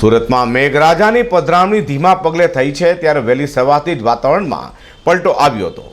સુરતમાં મેઘરાજાની પધરામણી ધીમા પગલે થઈ છે ત્યારે વહેલી સવારથી જ વાતાવરણમાં પલટો આવ્યો હતો.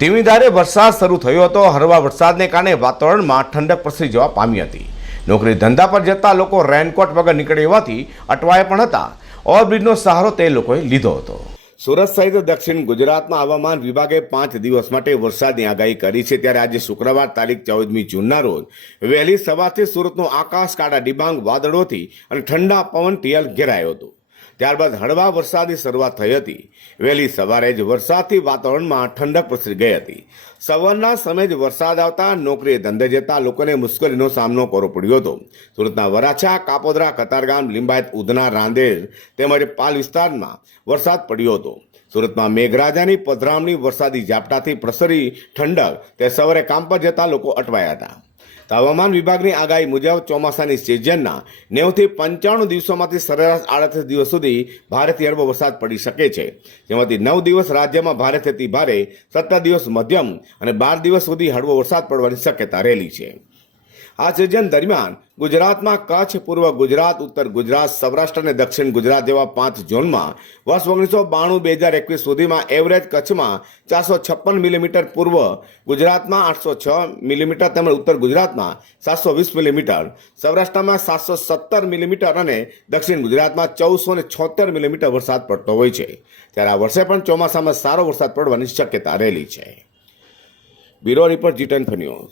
ધીમી ધારે વરસાદ શરૂ થયો હતો. હળવા વરસાદને કારણે વાતાવરણમાં ઠંડક પ્રસરી જવા પામી હતી. નોકરી ધંધા પર જતા લોકો રેનકોટ વગર નીકળે હોવાથી અટવાયા પણ હતા. ઓવરબ્રિજનો સહારો તે લોકોએ લીધો હતો. સુરત સહિત દક્ષિણ ગુજરાતમાં હવામાન વિભાગે પાંચ દિવસ માટે વરસાદની આગાહી કરી છે. ત્યારે આજે શુક્રવાર તારીખ ચૌદમી જૂનના રોજ વહેલી સવારથી સુરતનું આકાશ કાળા ડિબાંગ વાદળોથી અને ઠંડા પવન ટિયલ ઘેરાયો હતું. ત્યારબાદ હળવા વરસાદની શરૂઆત થઈ હતી. વહેલી સવારે જ વરસાદથી વાતાવરણમાં ઠંડક પ્રસરી ગઈ હતી. સવારના સમયે જ વરસાદ આવતા નોકરીએ ધંધે જતા લોકોને મુશ્કેલીનો સામનો કરવો પડ્યો હતો. સુરતના વરાછા, કાપોદરા, કતારગામ, લિંબાયત, ઉધના, રાંદેર તેમજ પાલ વિસ્તારમાં વરસાદ પડ્યો હતો. સુરતમાં મેઘરાજાની પધરામણી વરસાદી ઝાપટાથી પ્રસરી ઠંડક તે સવારે કામ પર જતા લોકો અટવાયા હતા. તો હવામાન વિભાગની આગાહી મુજબ ચોમાસાની સિઝનના નેવથી પંચાણું દિવસોમાંથી સરેરાશ આડત્રીસ દિવસ સુધી ભારેથી હળવો વરસાદ પડી શકે છે. જેમાંથી નવ દિવસ રાજ્યમાં ભારેથી ભારે સત્તર દિવસ મધ્યમ અને બાર દિવસ સુધી હળવો વરસાદ પડવાની શક્યતા રહેલી છે. આ સિઝન દરમિયાન ગુજરાતમાં કચ્છ, પૂર્વ ગુજરાત, ઉત્તર ગુજરાત, સૌરાષ્ટ્ર અને દક્ષિણ ગુજરાત જેવા પાંચ ઝોનમાં વર્ષ ઓગણીસો બાણું, બે હજાર એકવીસ સુધીમાં એવરેજ કચ્છમાં ચારસો છપ્પન મિલીમીટર પૂર્વ ગુજરાતમાં આઠસો છ મિલીમીટર તેમજ ઉત્તર ગુજરાતમાં સાતસો વીસ મિલીમીટર, સૌરાષ્ટ્રમાં સાતસો સત્તર મિલીમીટર અને દક્ષિણ ગુજરાતમાં ચૌદસો ને છોતેર મિલીમીટર વરસાદ પડતો હોય છે. ત્યારે આ વર્ષે પણ ચોમાસામાં સારો વરસાદ પડવાની શક્યતા રહેલી છે. બ્યુરો રિપોર્ટ જીટન ન્યૂઝ.